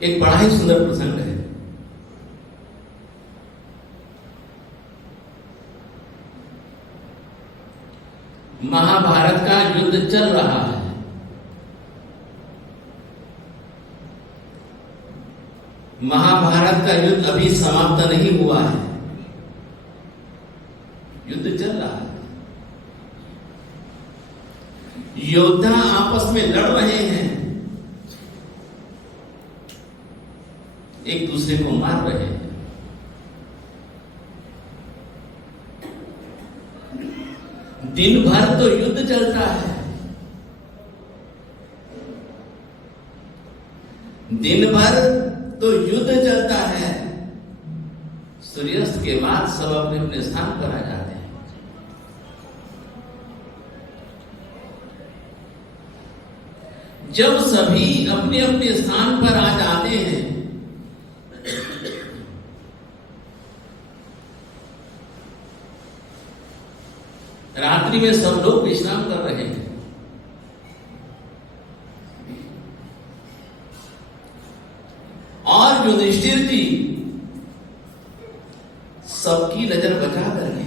एक बड़ा ही सुंदर प्रसंग है। महाभारत का युद्ध चल रहा है। महाभारत का युद्ध अभी समाप्त नहीं हुआ है, युद्ध चल रहा है। योद्धा आपस में लड़ रहे हैं, एक दूसरे को मार रहे हैं। दिन भर तो युद्ध चलता है, दिन भर तो युद्ध चलता है। सूर्यास्त के बाद सब अपने अपने स्थान पर आ जाते हैं। जब सभी अपने अपने स्थान पर आ जाते हैं, रात्रि में सब लोग विश्राम कर रहे हैं। और युधिष्ठिर जी सबकी नजर बचा करके,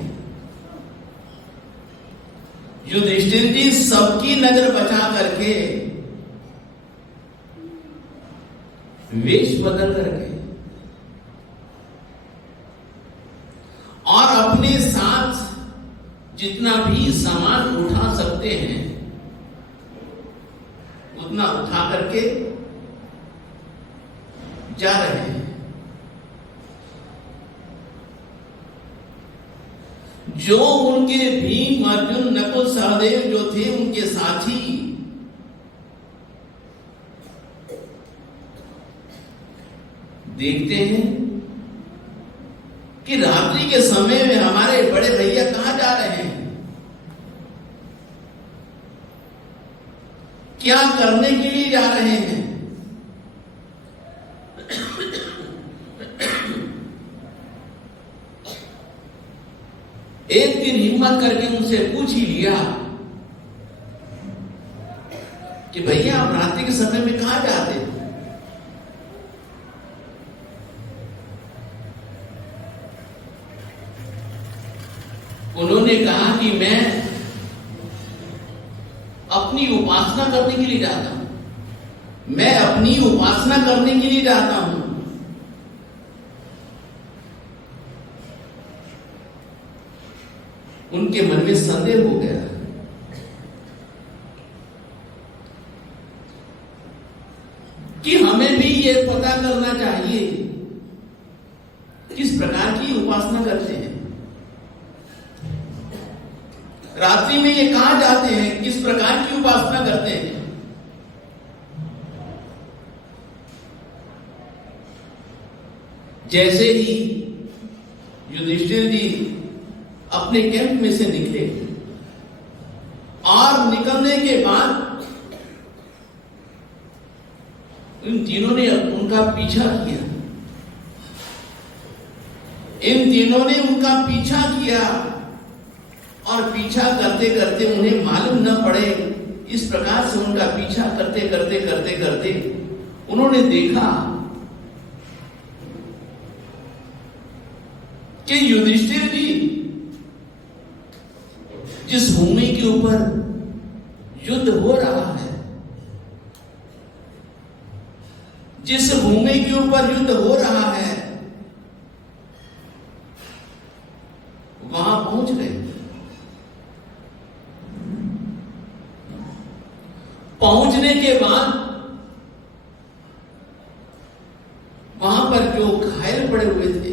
युधिष्ठिर जी सबकी नजर बचा करके वेश बदल करके और अपने साथ जितना भी सामान उठा सकते हैं उतना उठा करके जा रहे हैं। जो उनके भीम, अर्जुन, नकुल, सहदेव जो थे उनके साथी, देखते हैं कि रात्रि के समय में हमारे बड़े भैया कहां जा रहे हैं, क्या करने के लिए जा रहे हैं। एक दिन हिम्मत करके उनसे पूछ ही लिया कि भैया आप रात्रि के समय में कहां जाते हैं। उन्होंने कहा कि मैं अपनी उपासना करने के लिए जाता हूं, मैं अपनी उपासना करने के लिए जाता हूं। उनके मन में संदेह हो गया कि हमें भी ये पता करना चाहिए किस प्रकार की उपासना करते हैं, रात्रि में ये कहां जाते हैं, किस प्रकार की उपासना करते हैं। जैसे ही युधिष्ठिर जी अपने कैंप में से निकले और निकलने के बाद इन तीनों ने उनका पीछा किया, इन तीनों ने उनका पीछा किया और पीछा करते करते उन्हें मालूम न पड़े, इस प्रकार से उनका पीछा करते करते करते करते उन्होंने देखा कि युधिष्ठिर जी जिस भूमि के ऊपर युद्ध हो रहा है, जिस भूमि के ऊपर युद्ध हो रहा है, वहां पहुंच गए। पहुंचने के बाद वहां पर जो घायल पड़े हुए थे,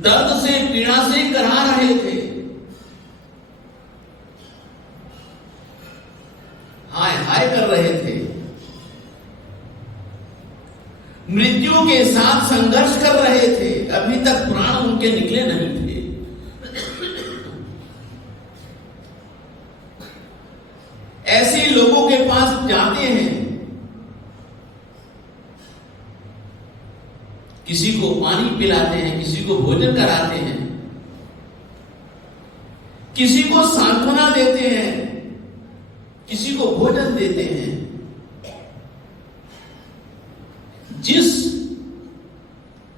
दर्द से पीड़ा से करा रहे थे, हाय हाय कर रहे थे, मृत्यु के साथ संघर्ष कर रहे थे, अभी तक प्राण उनके निकले नहीं थे। ऐसे लोगों के पास जाते हैं, किसी को पानी पिलाते हैं, किसी को भोजन कराते हैं, किसी को सांत्वना देते हैं, किसी को भोजन देते हैं। जिस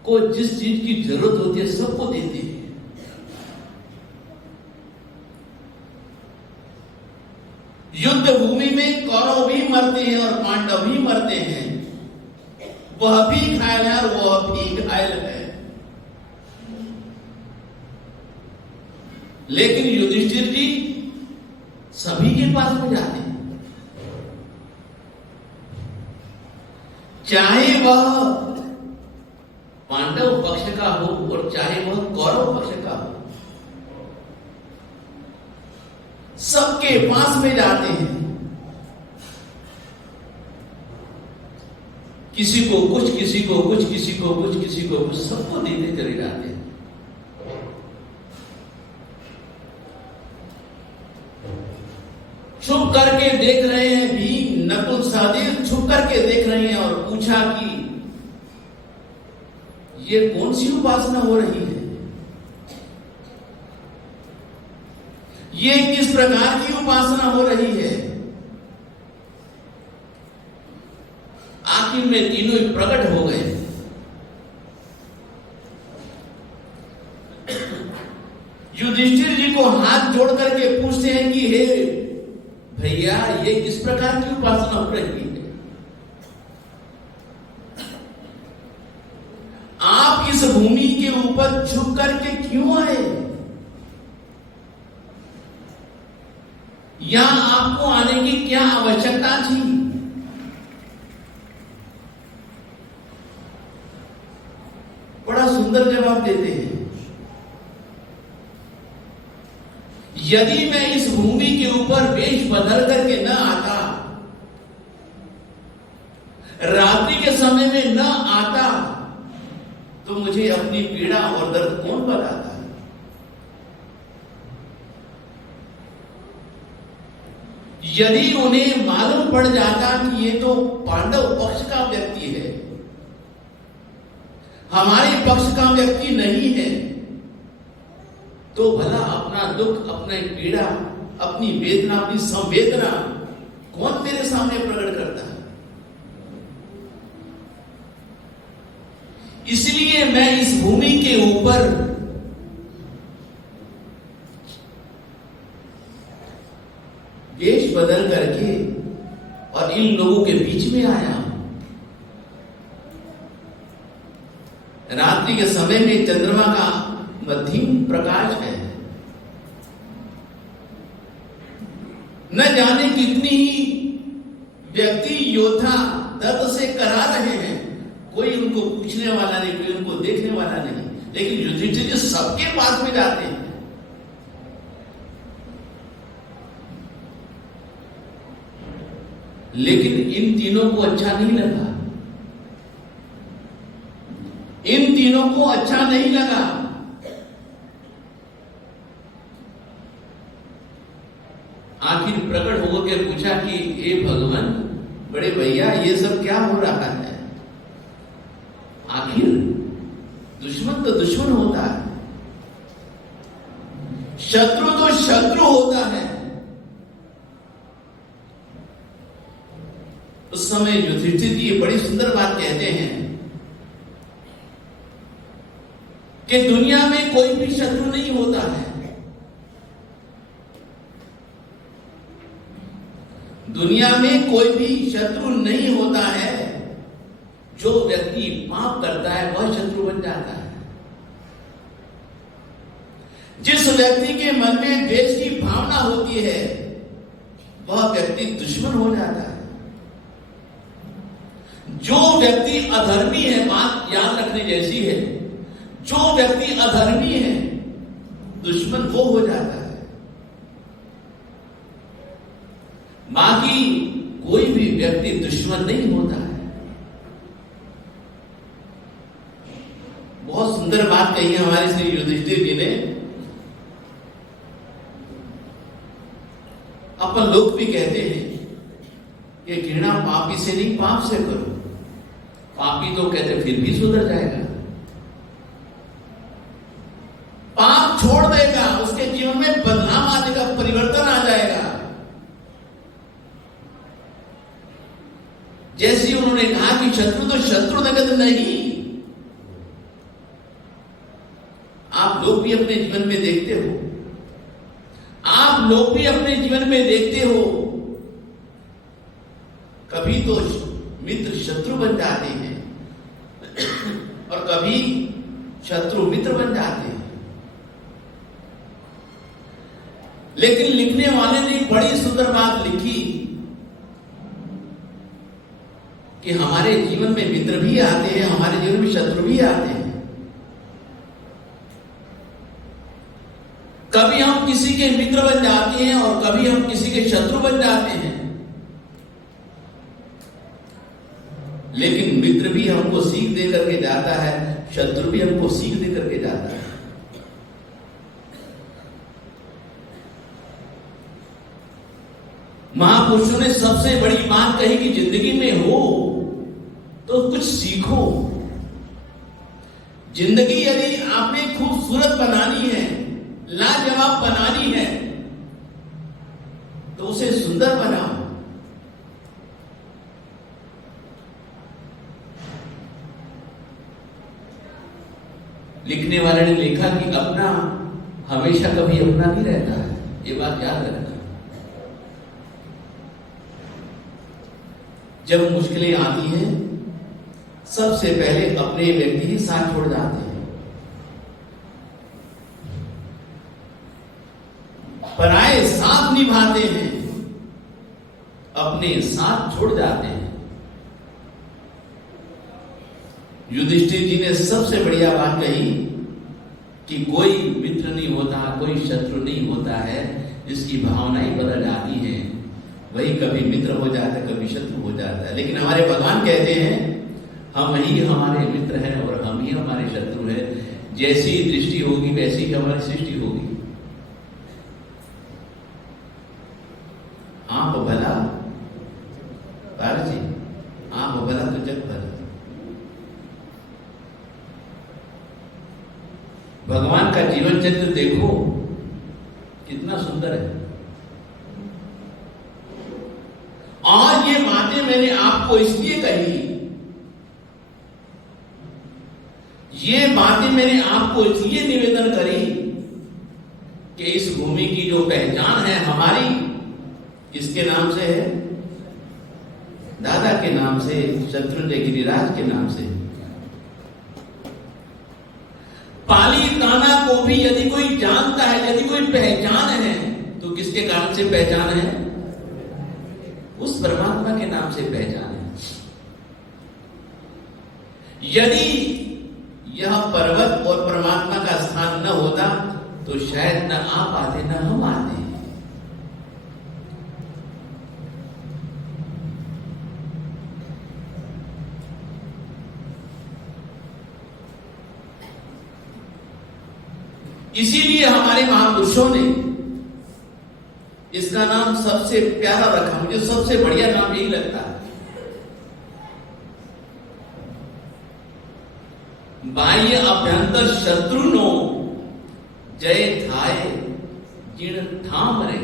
को जिस चीज की जरूरत होती है सबको देते हैं। युद्ध भूमि में कौरव भी मरते हैं और पांडव भी मरते हैं। वह भी घायल है और वह भी घायल है। लेकिन युधिष्ठिर जी सभी के पास में जाते हैं, चाहे वह पांडव पक्ष का हो और चाहे वह कौरव पक्ष का हो, सबके पास में जाते हैं। किसी को कुछ, किसी को कुछ, किसी को कुछ, किसी को कुछ, सबको देते चले जाते हैं। छुप करके देख रहे हैं भीम, नकुल, सहदेव छुप करके देख रहे हैं और पूछा कि ये कौन सी उपासना हो रही है, ये किस प्रकार की उपासना हो रही है। आखिर में तीनों ही प्रकट हो गए। युधिष्ठिर जी को हाथ जोड़ करके पूछते हैं कि हे भैया, ये किस प्रकार की उपासना हो रही है, आप इस भूमि के ऊपर झुक करके क्यों आए, यहां आपको आने की क्या आवश्यकता थी। बड़ा सुंदर जवाब देते हैं, यदि मैं इस भूमि के ऊपर वेश बदल करके न आता, रात्रि के समय में न आता, तो मुझे अपनी पीड़ा और दर्द कौन बताता। यदि उन्हें मालूम पड़ जाता कि ये तो पांडव पक्ष का व्यक्ति है, हमारे पक्ष का व्यक्ति नहीं है, तो भला अपना दुख, अपनी पीड़ा, अपनी वेदना, अपनी संवेदना कौन मेरे सामने प्रकट करता है। इसलिए मैं इस भूमि के ऊपर वेश बदल करके और इन लोगों के बीच में आया। रात्रि के समय में चंद्रमा का मध्यम प्रकाश है, न जाने कितनी ही व्यक्ति योद्धा दर्द से करा रहे हैं, कोई उनको पूछने वाला नहीं, कोई उनको देखने वाला नहीं, लेकिन युधिष्ठिर जी सबके पास में जाते हैं। लेकिन इन तीनों को अच्छा नहीं लगा, इन तीनों को अच्छा नहीं लगा। आखिर प्रकट होकर के पूछा कि हे भगवान, बड़े भैया, ये सब क्या हो रहा है। आखिर दुश्मन तो दुश्मन होता है, शत्रु तो शत्रु होता है। उस समय युधिष्ठिर जी बड़ी सुंदर बात कहते हैं कि दुनिया में कोई भी शत्रु नहीं होता है, दुनिया में कोई भी शत्रु नहीं होता है। जो व्यक्ति पाप करता है वह शत्रु बन जाता है। जिस व्यक्ति के मन में द्वेष की भावना होती है वह व्यक्ति दुश्मन हो जाता है। जो व्यक्ति अधर्मी है, बात याद रखने जैसी है, जो व्यक्ति अधर्मी है दुश्मन वो हो जाता है। बाकी कोई भी व्यक्ति दुश्मन नहीं होता है। बहुत सुंदर बात कही है हमारे श्री युधिष्ठिर जी ने। अपन लोग भी कहते हैं कि घृणा पापी से नहीं, पाप से करो। पापी तो कहते फिर भी सुधर जाएगा, पाप छोड़ देगा, उसके जीवन में बदलाव आ जाएगा, परिवर्तन आ जाएगा। जैसे उन्होंने कहा कि शत्रु तो शत्रु नगद नहीं। आप लोग भी अपने जीवन में देखते हो, आप लोग भी अपने जीवन में देखते हो, कभी तो मित्र शत्रु बन जाते हैं और कभी शत्रु मित्र बन जाते हैं। लेकिन लिखने वाले ने बड़ी सुंदर बात लिखी कि हमारे जीवन में मित्र भी आते हैं, हमारे जीवन में शत्रु भी आते हैं। कभी हम किसी के मित्र बन जाते हैं और कभी हम किसी के शत्रु बन जाते हैं। लेकिन मित्र भी हमको सीख दे करके जाता है, शत्रु भी हमको सीख दे करके जाता है। महापुरुषों ने सबसे बड़ी बात कही कि जिंदगी में हो तो कुछ सीखो। जिंदगी यदि आपने खूबसूरत बनानी है, लाजवाब बनानी है, तो उसे सुंदर बनाओ। लिखने वाले ने लिखा कि अपना हमेशा कभी अपना नहीं रहता है, ये बात याद रखना। जब मुश्किलें आती हैं, सबसे पहले अपने व्यक्ति ही साथ छोड़ जाते हैं। पराये साथ निभाते हैं, अपने साथ छोड़ जाते हैं। युधिष्ठिर जी ने सबसे बढ़िया बात कही कि कोई मित्र नहीं होता, कोई शत्रु नहीं होता है, जिसकी भावनाएं बदल जाती हैं, वही कभी मित्र हो जाता है, कभी शत्रु हो जाता है। लेकिन हमारे भगवान कहते हैं हम ही हमारे मित्र हैं और हम ही हमारे शत्रु हैं। जैसी दृष्टि होगी वैसी ही हमारी सृष्टि होगी। आप भला जी, आप भला तो जग भला। भगवान का जीवन चरित्र देखो कितना सुंदर है। और ये बातें मैंने आपको इसलिए कही, ये बातें मैंने आपको इसलिए निवेदन करी कि इस भूमि की जो पहचान है हमारी, किसके नाम से है? दादा के नाम से, शत्रुंजय गिरिराज के नाम से। पाली ताना को भी यदि कोई जानता है, यदि कोई पहचान है, तो किसके कारण से पहचान है? उस परमात्मा के नाम से पहचान है। यदि यह पर्वत और परमात्मा का स्थान न होता तो शायद न आप आते न हम आते। इसीलिए हमारे महापुरुषों ने इसका नाम सबसे प्यारा रखा। मुझे सबसे बढ़िया नाम यही लगता है। बाह्य अभ्यंतर शत्रुनो जय थाए जीर्ण ठाम रे।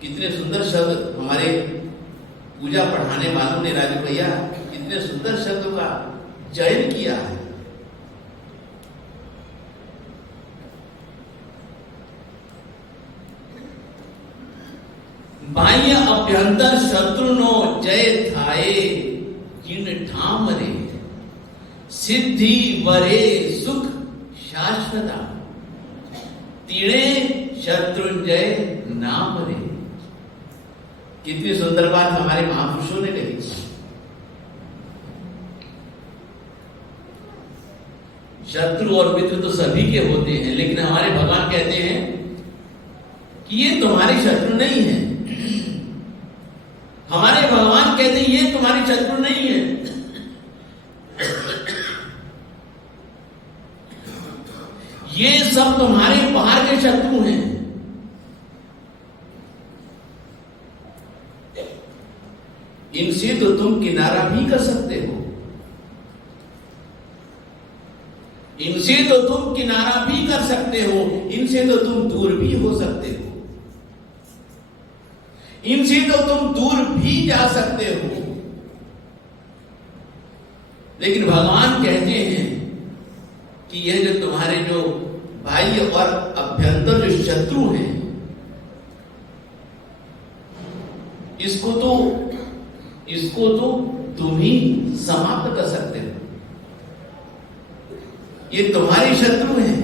कितने सुंदर शब्द हमारे पूजा पढ़ाने वालों ने, राजू भैया, कितने सुंदर शब्दों का चयन किया है। बाह्य अभ्यंतर शत्रुनो जय थाए जीर्ण ठाम रे। सिद्धि वरे सुख शाश्वता तीणे शत्रुंजय नाम रे। कितनी सुंदर बात हमारे महापुरुषों ने कही। शत्रु और मित्र तो सभी के होते हैं, लेकिन हमारे भगवान कहते हैं कि ये तुम्हारे शत्रु नहीं है। हमारे भगवान कहते हैं ये तुम्हारी शत्रु नहीं है। ये सब तुम्हारे बाहर के शत्रु हैं। इनसे तो तुम किनारा भी कर सकते हो, इनसे तो तुम किनारा भी कर सकते हो, इनसे तो तुम दूर भी हो सकते हो, इनसे तो तुम दूर भी जा सकते हो। लेकिन भगवान कहते हैं कि यह जो तुम्हारे जो बाह्य और अभ्यंतर जो शत्रु हैं, इसको तो तुम ही समाप्त कर सकते हो। ये तुम्हारे शत्रु हैं।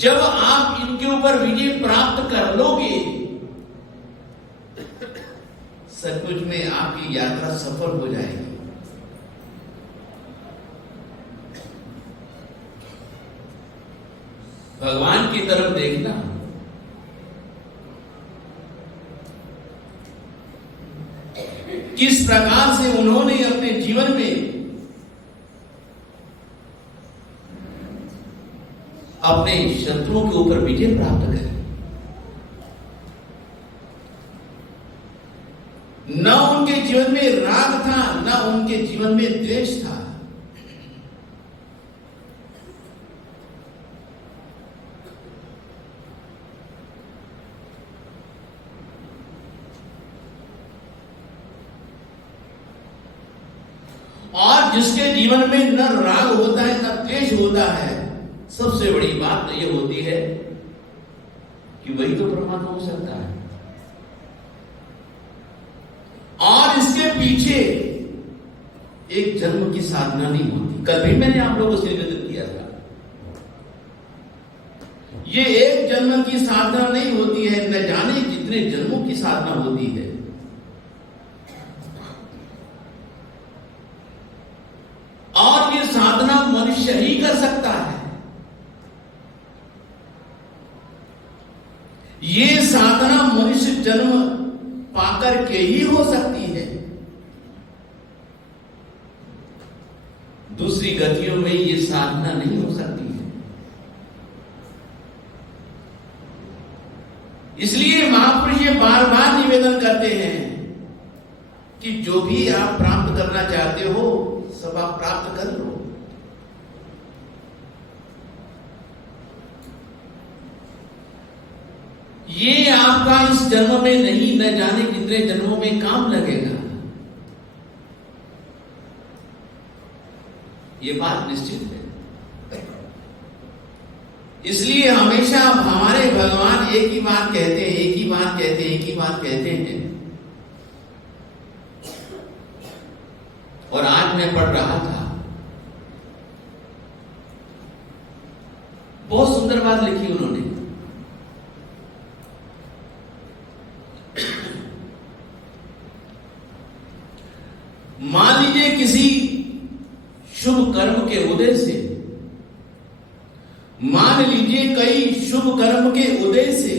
जब आप इनके ऊपर विजय प्राप्त कर लोगे, सचमुच में आपकी यात्रा सफल हो जाएगी। भगवान की तरफ देखना, किस प्रकार से उन्होंने अपने जीवन में अपने शत्रुओं के ऊपर विजय प्राप्त करी। न उनके जीवन में राग था, न उनके जीवन में द्वेष था। और जिसके जीवन में न राग होता है न द्वेष होता है, सबसे बड़ी बात तो यह होती है कि वही तो परमात्मा हो सकता है। और इसके पीछे एक जन्म की साधना नहीं होती। कल भी मैंने आप लोगों से निवेदन किया था, ये एक जन्म की साधना नहीं होती है, न जाने कितने जन्मों की साधना होती है। और ये साधना मनुष्य ही कर सकता है। ये साधना मनुष्य जन्म पाकर के ही हो सकती है। दूसरी गतियों में ये साधना नहीं हो सकती है। इसलिए महापुरुष ये बार बार निवेदन करते हैं कि जो भी आप प्राप्त करना चाहते हो सब आप प्राप्त कर लो। ये आपका इस जन्म में नहीं, न जाने कितने जन्मों में काम लगेगा। ये बात निश्चित है। इसलिए हमेशा हमारे भगवान एक ही बात कहते हैं, एक ही बात कहते हैं, एक ही बात कहते हैं। और आज मैं पढ़ रहा था, बहुत सुंदर बात लिखी उन्होंने। मान लीजिए किसी शुभ कर्म के उदय से, मान लीजिए कई शुभ कर्म के उदय से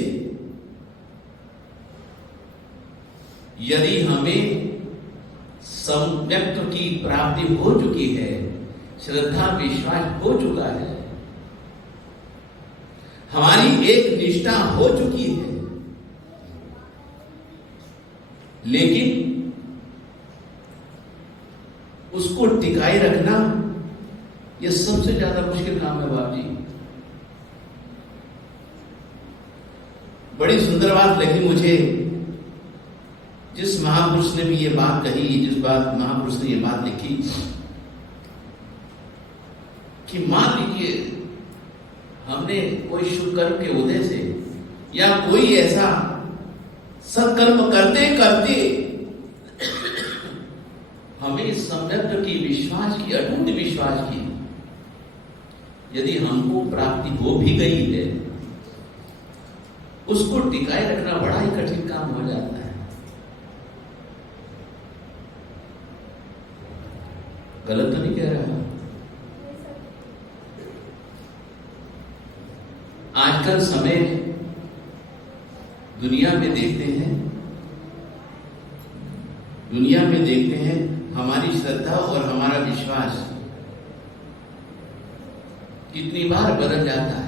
यदि हमें सम्यक्त की प्राप्ति हो चुकी है, श्रद्धा विश्वास हो चुका है, हमारी एक निष्ठा हो चुकी है, लेकिन उसको टिकाए रखना यह सबसे ज्यादा मुश्किल काम है बाप जी। बड़ी सुंदर बात लगी मुझे, जिस महापुरुष ने भी ये बात कही, जिस बात महापुरुष ने ये बात लिखी कि मान लीजिए हमने कोई शुभ कर्म के उदय से या कोई ऐसा सत्कर्म करते करते हमें सम्यक्त की विश्वास की, अटूट विश्वास की यदि हमको प्राप्ति हो भी गई है, उसको टिकाए रखना बड़ा ही कठिन काम हो जाता है। गलत तो नहीं कह रहा? आजकल समय दुनिया में देखते हैं हमारी श्रद्धा और हमारा विश्वास कितनी बार बदल जाता है।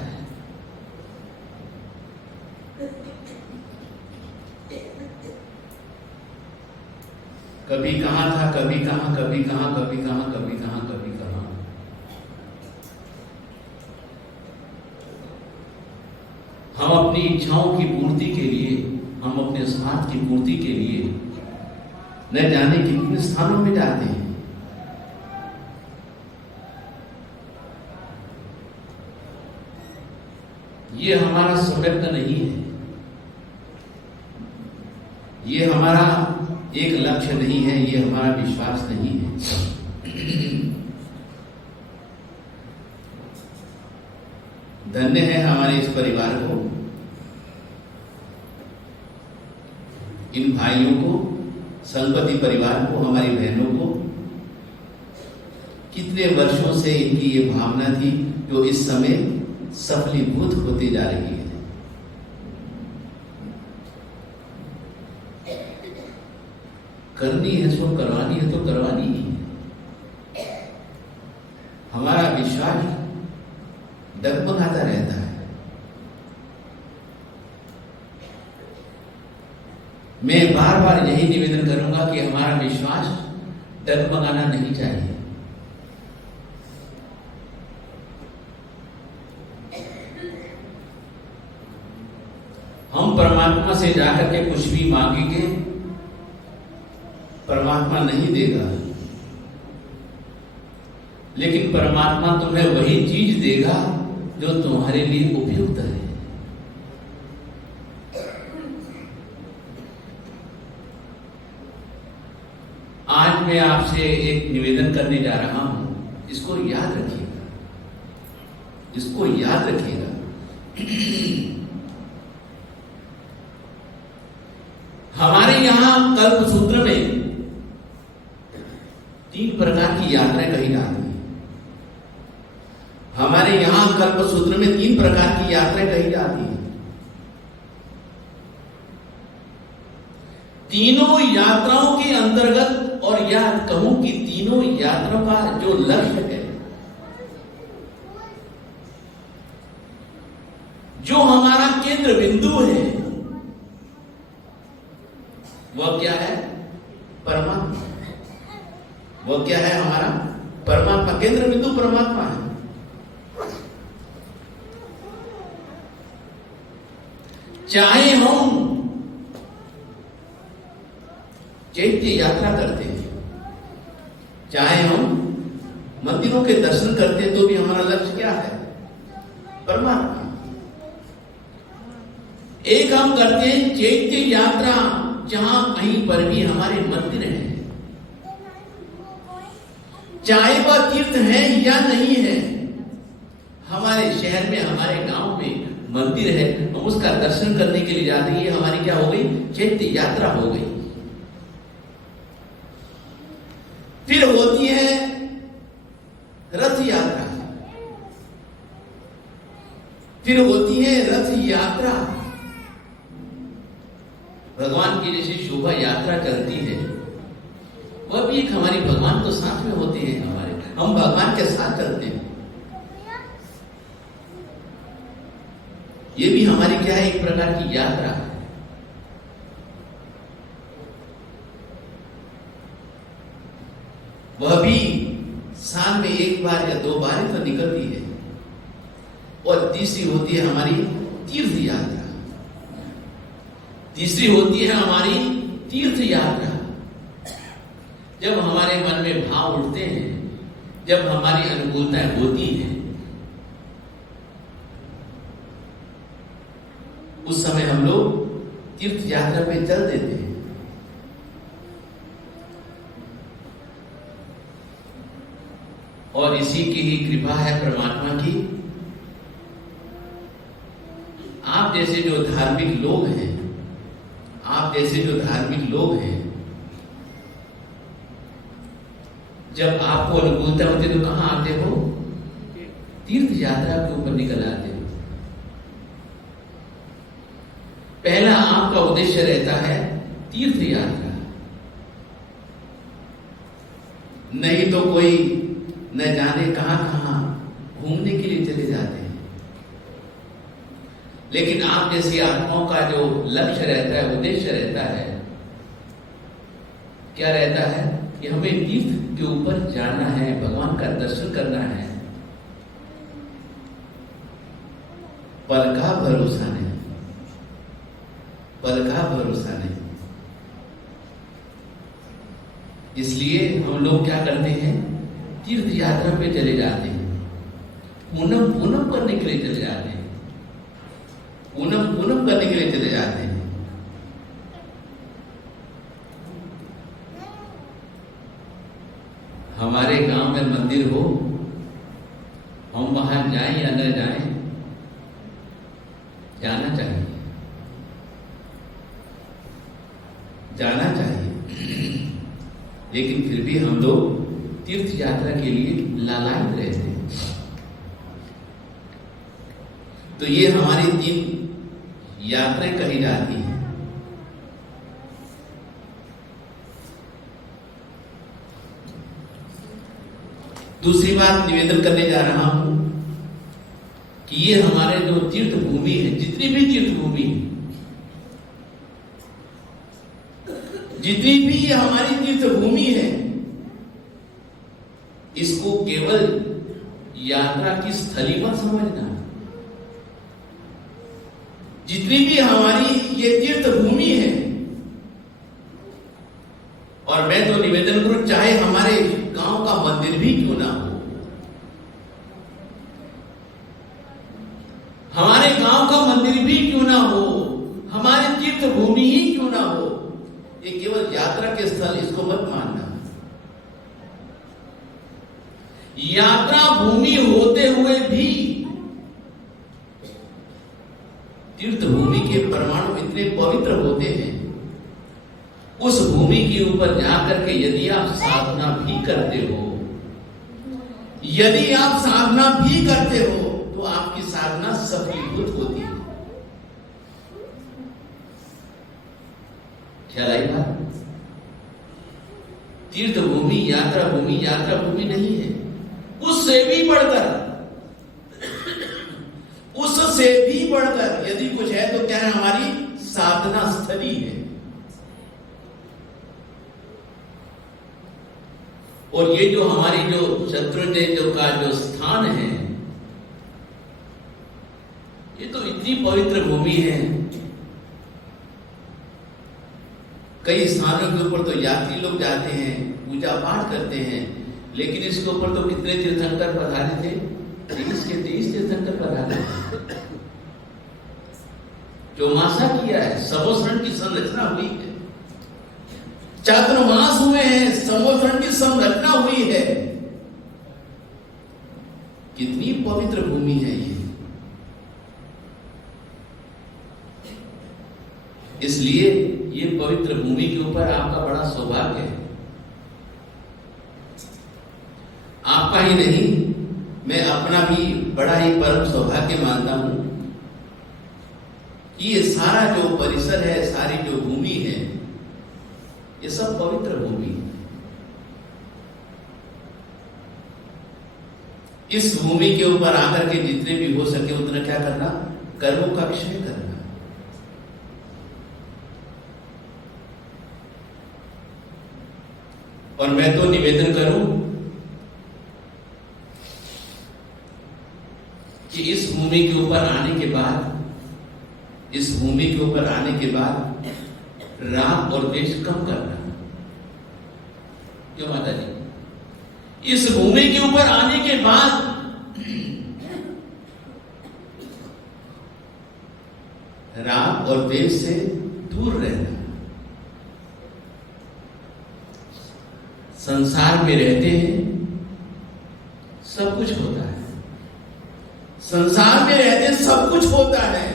कभी कहां था, कभी कहां, कभी कहां, कभी कहां, कभी कहां, कभी कहां। हम अपनी इच्छाओं की पूर्ति के लिए, हम अपने स्वार्थ की पूर्ति के लिए न जाने कितने स्थानों में जाते हैं। ये हमारा सम्यक नहीं है, ये हमारा एक लक्ष्य नहीं है, ये हमारा विश्वास नहीं है। धन्य है हमारे इस परिवार को, इन भाइयों को, संपत्ति परिवार को, हमारी बहनों को। कितने वर्षों से इनकी ये भावना थी जो इस समय सफलीभूत होती जा रही है। करनी है सो करवानी है तो करवानी ही है। हमारा विश्वास डगमगाता रहता है। मैं बार बार यही निवेदन करूंगा कि हमारा विश्वास डगमगाना नहीं चाहिए। हम परमात्मा से जाकर के कुछ भी मांगेंगे, परमात्मा नहीं देगा, लेकिन परमात्मा तुम्हें वही चीज देगा जो तुम्हारे लिए उपयुक्त है। आज मैं आपसे एक निवेदन करने जा रहा हूं, इसको याद रखिएगा, इसको याद रखिएगा। हमारे यहां कल्पसूत्र में 3 प्रकार की यात्राएं कही जाती है। हमारे यहां कल्पसूत्र में 3 प्रकार की यात्राएं कही जाती है। तीनों यात्राओं के अंतर्गत, और या कहूं कि तीनों यात्राओं का जो लक्ष्य है, जो हमारा केंद्र बिंदु है, वह क्या है? परमात्मा। वह क्या है? हमारा परमात्मा। केंद्र बिंदु परमात्मा है। चाहे हम चैत्य यात्रा करते हैं, चाहे हम मंदिरों के दर्शन करते हैं, तो भी हमारा लक्ष्य क्या है? परमात्मा। एक हम करते हैं चैत्य यात्रा, जहां कहीं पर भी हमारे मंदिर हैं, चाहे वह तीर्थ है या नहीं है, हमारे शहर में, हमारे गांव में मंदिर है, हम उसका दर्शन करने के लिए जाते हैं। ये हमारी क्या हो गई? चैत्य यात्रा हो गई। फिर होती है रथ यात्रा, फिर होती है रथ यात्रा। भगवान की जैसे शोभा यात्रा चलती है, वह भी एक हमारी, भगवान तो साथ में होते हैं हमारे, हम भगवान के साथ चलते हैं। ये भी हमारी क्या है? एक प्रकार की यात्रा है। वह भी साल में 1 बार या 2 बार तो निकलती है। और तीसरी होती है हमारी तीर्थ यात्रा। तीसरी होती है हमारी तीर्थ यात्रा, जब हमारे मन में भाव उठते हैं, जब हमारी अनुकूलताएं होती हैं, उस समय हम लोग तीर्थ यात्रा पे चल देते हैं। और इसी की ही कृपा है परमात्मा की। आप जैसे जो धार्मिक लोग हैं, आप जैसे जो धार्मिक लोग हैं, जब आपको अनुकूलता होती है तो कहां आते हो? तीर्थ यात्रा के ऊपर निकल आते हो। पहला आपका उद्देश्य रहता है तीर्थ यात्रा, नहीं तो कोई न जाने कहां कहां घूमने के लिए चले जाते हैं। लेकिन आप जैसी आत्माओं का जो लक्ष्य रहता है, उद्देश्य रहता है, क्या रहता है? कि हमें तीर्थ के ऊपर जाना है, भगवान का दर्शन करना है। पल का भरोसा नहीं, पल का भरोसा नहीं। इसलिए हम लोग क्या करते हैं? तीर्थ यात्रा पे चले जाते हैं, पूनम करने के लिए चले जाते हैं। पूनम पूनम करने के लिए चले जाते हैं। हमारे गांव में मंदिर हो, हम वहां जाएं या न जाएं, जाना चाहिए, जाना चाहिए। लेकिन फिर भी हम लोग तीर्थ यात्रा के लिए लालायित रहते हैं। तो ये हमारी 3 यात्राएं कही जाती हैं। दूसरी बात निवेदन करने जा रहा हूं कि ये हमारे जो तीर्थ भूमि है, जितनी भी तीर्थ भूमि है, जितनी भी ये हमारी तीर्थ भूमि है, इसको केवल यात्रा की स्थली मत समझना। जितनी भी हमारी ये तीर्थ भूमि है, और मैं तो निवेदन करूं, चाहे हमारे गांव का मंदिर भी क्यों ना हो, हमारे गांव का मंदिर भी क्यों ना हो, हमारी तीर्थ भूमि ही क्यों ना हो, ये केवल यात्रा के स्थल, इसको मत मानना। यात्रा भूमि होते हुए भी तीर्थ भूमि के परमाणु इतने पवित्र होते हैं, उस भूमि के ऊपर जाकर के यदि आप साधना भी करते हो, यदि आप साधना भी करते हो, तो आपकी साधना सफलीभूत होती है। ख्याल आई बात? तीर्थ भूमि यात्रा भूमि नहीं है, उससे भी बढ़कर यदि कुछ है तो क्या है, हमारी साधना स्थली है। और ये जो हमारी जो शत्रुंजय का जो स्थान है, ये तो इतनी पवित्र भूमि है। कई स्थानों के ऊपर तो यात्री लोग जाते हैं, पूजा पाठ करते हैं, लेकिन इसके ऊपर तो कितने तीर्थंकर पधारे थे? 23 तीर्थंकर पधारे थे। चौमासा किया है, समोसरण की संरचना हुई है, चातुर्मास हुए हैं, समोसरण की संरचना हुई है। कितनी पवित्र भूमि है ये। इसलिए ये पवित्र भूमि के ऊपर आपका बड़ा सौभाग्य है। आपका ही नहीं, मैं अपना भी बड़ा ही परम सौभाग्य मानता हूं कि ये सारा जो परिसर है, सारी जो भूमि है, ये सब पवित्र भूमि है। इस भूमि के ऊपर आकर के जितने भी हो सके उतना क्या करना, कर्मों का क्षय करना। और मैं तो निवेदन करूं कि इस भूमि के ऊपर आने के बाद, इस भूमि के ऊपर आने के बाद राग और द्वेष कम करना। क्यों माता जी? इस भूमि के ऊपर आने के बाद राग और द्वेष से दूर रहना। संसार में रहते हैं, सब कुछ होता है। संसार में रहते सब कुछ होता है,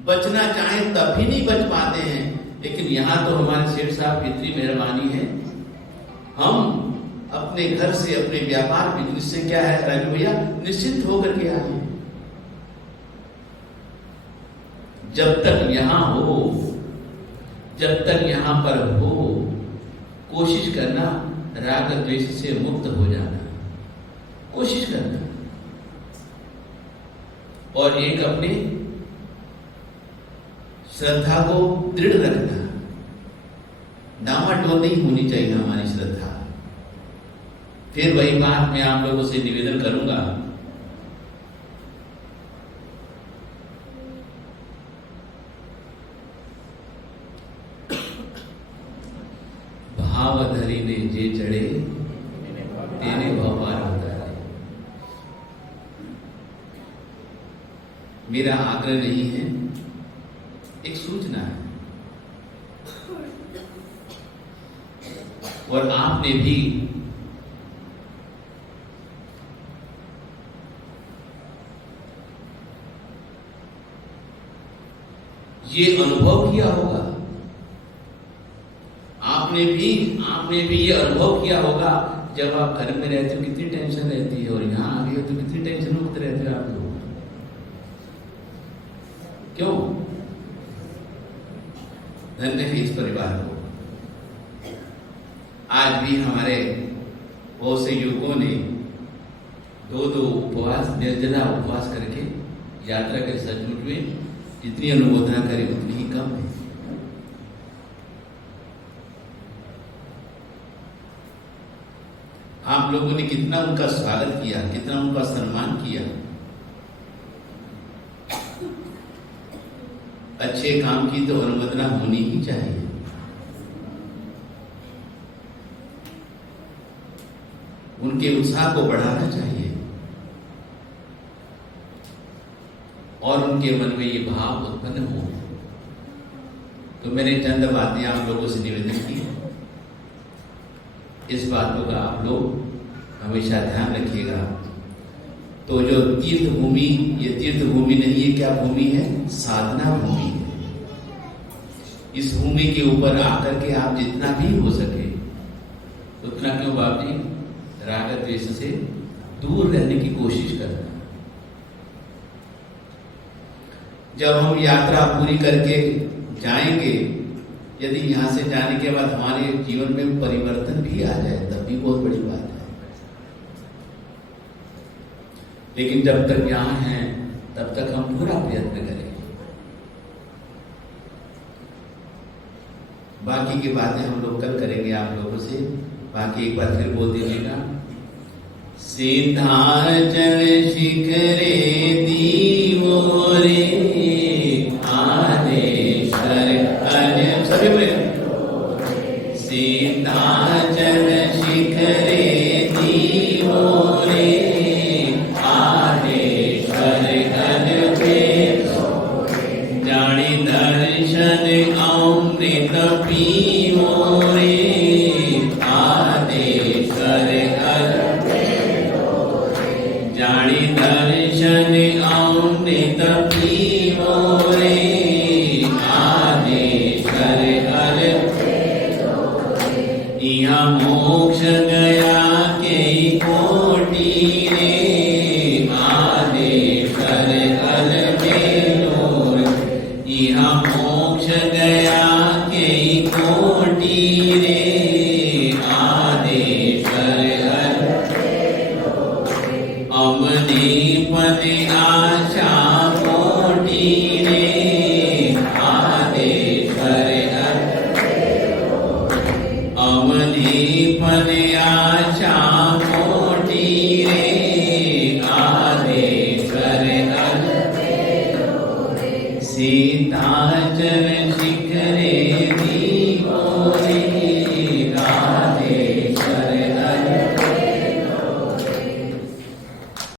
बचना चाहे तब भी नहीं बच पाते हैं। लेकिन यहां तो हमारे सेठ साहब की इतनी मेहरबानी है, हम अपने घर से, अपने व्यापार बिजनेस से क्या है राजू भैया, निश्चिंत होकर के आए। जब तक यहां हो, जब तक यहां पर हो, कोशिश करना राग द्वेष से मुक्त हो जाना, कोशिश करना। और एक अपने श्रद्धा को दृढ़ रखना, डामाडोल नहीं होनी चाहिए हमारी श्रद्धा। फिर वही बात मैं आप लोगों से निवेदन करूंगा, भाव धरी ने जे चढ़े तेने भव पार होता है। मेरा आग्रह नहीं है, एक सूचना है। और आपने भी ये अनुभव किया होगा, आपने भी ये अनुभव किया होगा, जब आप घर में रहते हो कितनी टेंशन रहती है, और यहां आ गए हो तो कितनी टेंशन मुक्त रहते हो आप लोग। क्यों? धन्य है इस परिवार को। आज भी हमारे बहुत से युवकों ने 2-2 उपवास, निर्जला उपवास करके यात्रा के सचमुच में जितनी अनुमोदना करें उतनी ही कम है। आप लोगों ने कितना उनका स्वागत किया, कितना उनका सम्मान किया। अच्छे काम की तो अनुमोदना होनी ही चाहिए। उनके उत्साह को बढ़ाना चाहिए और उनके मन में ये भाव उत्पन्न हो। तो मैंने चंद बातें आप लोगों से निवेदन की। इस बातों का आप लोग हमेशा ध्यान रखिएगा। तो जो तीर्थ भूमि, ये तीर्थ भूमि नहीं, ये क्या भूमि है? साधना भूमि है। इस भूमि के ऊपर आकर के आप जितना भी हो सके उतना, क्यों बाप जी, राग द्वेष से दूर रहने की कोशिश करना। जब हम यात्रा पूरी करके जाएंगे, यदि यहां से जाने के बाद हमारे जीवन में परिवर्तन भी आ जाए तब भी बहुत बड़ी बात है। लेकिन जब तक यहां हैं तब तक हम पूरा प्रयत्न करें। बाकी की बातें हम लोग कल करेंगे आप लोगों से। बाकी एक बार फिर बोल दीजिएगा। सिद्धाचल शिखरे दीवो रे आदेश्वर अज, सभी बोले सिद्धाचल शिखरे दीवो रे आदेश्वर अज पे जानी दर्शन अमृत पीवो रे आदेश्वर अज जानी दर्शन अमृत पीवो रे आदेश्वर अज यहाँ मोक्ष गया के कोटि रे आदेश्वर अज बेलोर यहाँ मोक्ष गया के कोटि रे आदेश्वर अज अमने पद आशा कोटि रे आदेश्वर अज अमने पद आशा कोटि रे आदेश्वर अज सीताचल